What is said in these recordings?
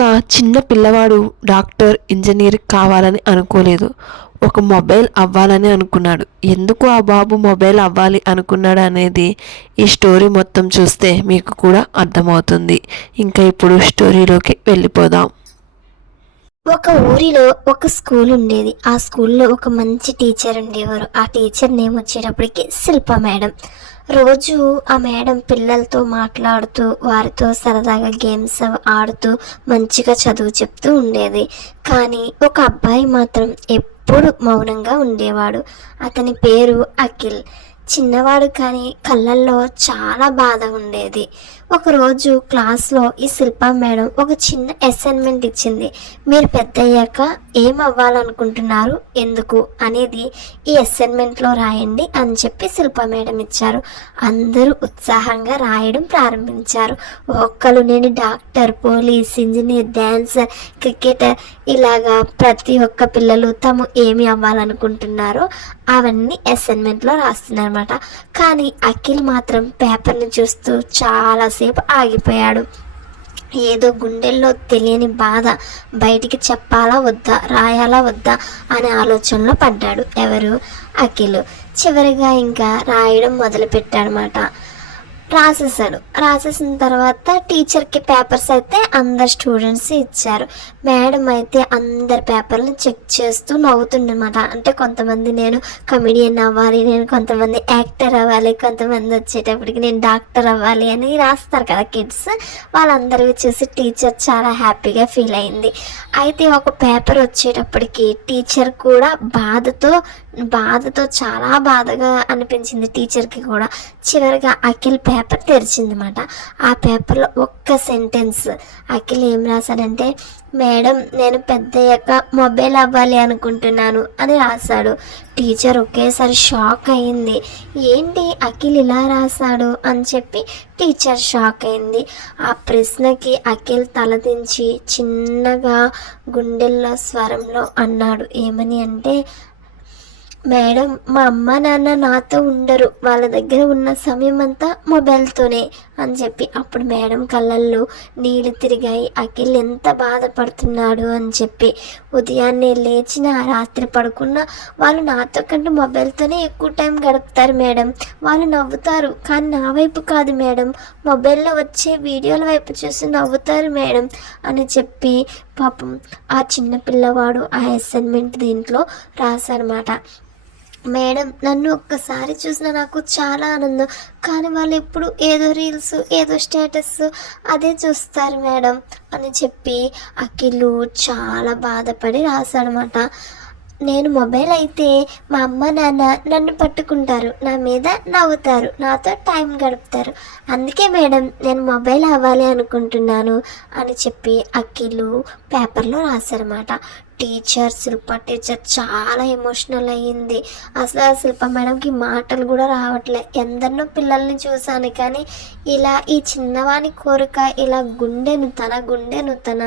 ఒక చిన్న పిల్లవాడు డాక్టర్, ఇంజనీర్ కావాలని అనుకోలేదు. ఒక మొబైల్ అవ్వాలని అనుకున్నాడు. ఎందుకు ఆ బాబు మొబైల్ అవ్వాలి అనుకున్నాడు అనేది ఈ స్టోరీ మొత్తం చూస్తే మీకు కూడా అర్థమవుతుంది. ఇంకా ఇప్పుడు స్టోరీలోకి వెళ్ళిపోదాం. ఒక ఊరిలో ఒక స్కూల్ ఉండేది. ఆ స్కూల్లో ఒక మంచి టీచర్ ఉండేవారు. ఆ టీచర్ నేమ్ వచ్చేటప్పటికి శిల్ప మేడం. రోజు ఆ మేడం పిల్లలతో మాట్లాడుతూ వారితో సరదాగా గేమ్స్ ఆడుతూ మంచిగా చదువు చెప్తూ ఉండేది. కానీ ఒక అబ్బాయి మాత్రం ఎప్పుడు మౌనంగా ఉండేవాడు. అతని పేరు అఖిల్. చిన్నవాడు కానీ కళ్ళల్లో చాలా బాధ ఉండేది. ఒకరోజు క్లాస్లో ఈ శిల్ప మేడం ఒక చిన్న అసైన్మెంట్ ఇచ్చింది. మీరు పెద్దయ్యాక ఏం అవ్వాలనుకుంటున్నారు, ఎందుకు అనేది ఈ అసైన్మెంట్లో రాయండి అని చెప్పి శిల్ప మేడం ఇచ్చారు. అందరూ ఉత్సాహంగా రాయడం ప్రారంభించారు. ఒక్కరు నేను doctor, police, engineer, dancer, cricketer ఇలాగా ప్రతి ఒక్క పిల్లలు తాము ఏమి అవ్వాలనుకుంటున్నారో అవన్నీ అసైన్మెంట్లో రాస్తున్నారన్నమాట. కానీ అఖిల్ మాత్రం పేపర్ని చూస్తూ చాలాసేపు ఆగిపోయాడు. ఏదో గుండెల్లో తెలియని బాధ బయటికి చెప్పాలా వద్దా, రాయాలా వద్దా అనే ఆలోచనలో పడ్డాడు. ఎవరు? అఖిల్. చివరిగా ఇంకా రాయడం మొదలుపెట్టాడనమాట. రాసేసిన తర్వాత టీచర్కి పేపర్స్ అయితే అందరు స్టూడెంట్స్ ఇచ్చారు. మేడం అయితే అందరి పేపర్లను చెక్ చేస్తూ నవ్వుతుండనమాట. అంటే కొంతమంది నేను కమెడియన్ అవ్వాలి, నేను కొంతమంది యాక్టర్ అవ్వాలి, కొంతమంది వచ్చేటప్పటికి నేను డాక్టర్ అవ్వాలి అని రాస్తారు కదా కిడ్స్. వాళ్ళందరివి చూసి టీచర్ చాలా హ్యాపీగా ఫీల్ అయింది. అయితే ఒక పేపర్ వచ్చేటప్పటికి టీచర్ కూడా బాధతో చాలా బాధగా అనిపించింది టీచర్కి కూడా. చివరిగా అఖిల్ పేపర్ తెరిచిందన్నమాట. ఆ పేపర్లో ఒక్క సెంటెన్స్ అఖిల్ ఏం రాశాడంటే, మేడం నేను పెద్దయ్యాక మొబైల్ అవ్వాలి అనుకుంటున్నాను అని రాశాడు. టీచర్ ఒకేసారి షాక్ అయింది. ఏంటి అఖిల్ ఇలా రాశాడు అని చెప్పి టీచర్ షాక్ అయింది. ఆ ప్రశ్నకి అఖిల్ తలదించి చిన్నగా గుండెల్లో స్వరంలో అన్నాడు. ఏమని అంటే, మేడం మా అమ్మ నాన్న నాతో ఉండరు, వాళ్ళ దగ్గర ఉన్న సమయం అంతా మొబైల్తోనే అని చెప్పి. అప్పుడు మేడం కళ్ళల్లో నీళ్ళు తిరిగాయి. అఖిల్ ఎంత బాధపడుతున్నాడు అని చెప్పి. ఉదయాన్నే లేచిన రాత్రి పడుకున్న వాళ్ళు నాతో కంటే మొబైల్తోనే ఎక్కువ టైం గడుపుతారు మేడం. వాళ్ళు నవ్వుతారు కానీ నా వైపు కాదు మేడం, మొబైల్లో వచ్చే వీడియోల వైపు చూసి నవ్వుతారు మేడం అని చెప్పి పాపం ఆ చిన్న పిల్లవాడు ఆ అసైన్మెంట్ దీంట్లో రాశారన్నమాట. మేడం నన్ను ఒక్కసారి చూసిన నాకు చాలా ఆనందం, కానీ వాళ్ళు ఎప్పుడు ఏదో రీల్స్, ఏదో స్టేటస్ అదే చూస్తారు మేడం అని చెప్పి అఖిల్ చాలా బాధపడి రాశాడనమాట. నేను మొబైల్ అయితే మా అమ్మ నాన్న నన్ను పట్టుకుంటారు, నా మీద నవ్వుతారు, నాతో టైం గడుపుతారు, అందుకే మేడం నేను మొబైల్ అవ్వాలి అనుకుంటున్నాను అని చెప్పి అఖిల్ పేపర్లో రాశారన్నమాట. శిల్ప టీచర్ చాలా ఎమోషనల్ అయ్యింది. అసలు ఆ శిల్ప మేడంకి మాటలు కూడా రావట్లే. ఎందరినో పిల్లల్ని చూశాను కానీ ఇలా ఈ చిన్నవాని కోరిక ఇలా గుండెను తన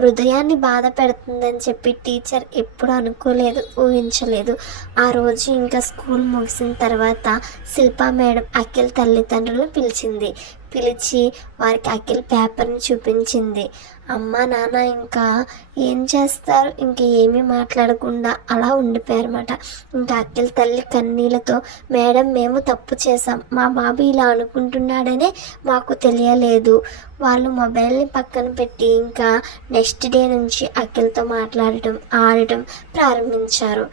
హృదయాన్ని బాధ పెడుతుందని చెప్పి టీచర్ ఎప్పుడు అనుకోలేదు, ఊహించలేదు. ఆ రోజు ఇంకా స్కూల్ ముగిసిన తర్వాత శిల్ప మేడం అఖిల్ తల్లిదండ్రులను పిలిచి వారికి అఖిల్ పేపర్ని చూపించింది. అమ్మ నాన్న ఇంకా ఏం చేస్తారు, ఇంక ఏమీ మాట్లాడకుండా అలా ఉండిపోయారన్నమాట. ఇంకా అఖిల్ తల్లి కన్నీళ్ళతో, మేడం మేము తప్పు చేసాం, మా బాబు ఇలా అనుకుంటున్నాడనే మాకు తెలియలేదు. వాళ్ళు మొబైల్ని పక్కన పెట్టి ఇంకా నెక్స్ట్ డే నుంచి అఖిల్తో మాట్లాడటం, ఆడటం ప్రారంభించారు.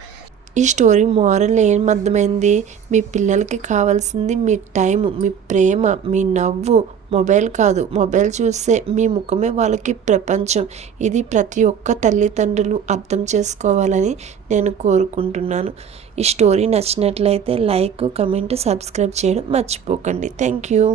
ఈ స్టోరీ మోరల్ ఏం అర్థమైంది? మీ పిల్లలకి కావాల్సింది మీ టైము, మీ ప్రేమ, మీ నవ్వు, మొబైల్ కాదు. మొబైల్ చూస్తే మీ ముఖమే వాళ్ళకి ప్రపంచం. ఇది ప్రతి ఒక్క తల్లిదండ్రులు అర్థం చేసుకోవాలని నేను కోరుకుంటున్నాను. ఈ స్టోరీ నచ్చినట్లయితే లైక్, కమెంట్, సబ్స్క్రైబ్ చేయడం మర్చిపోకండి. Thank you.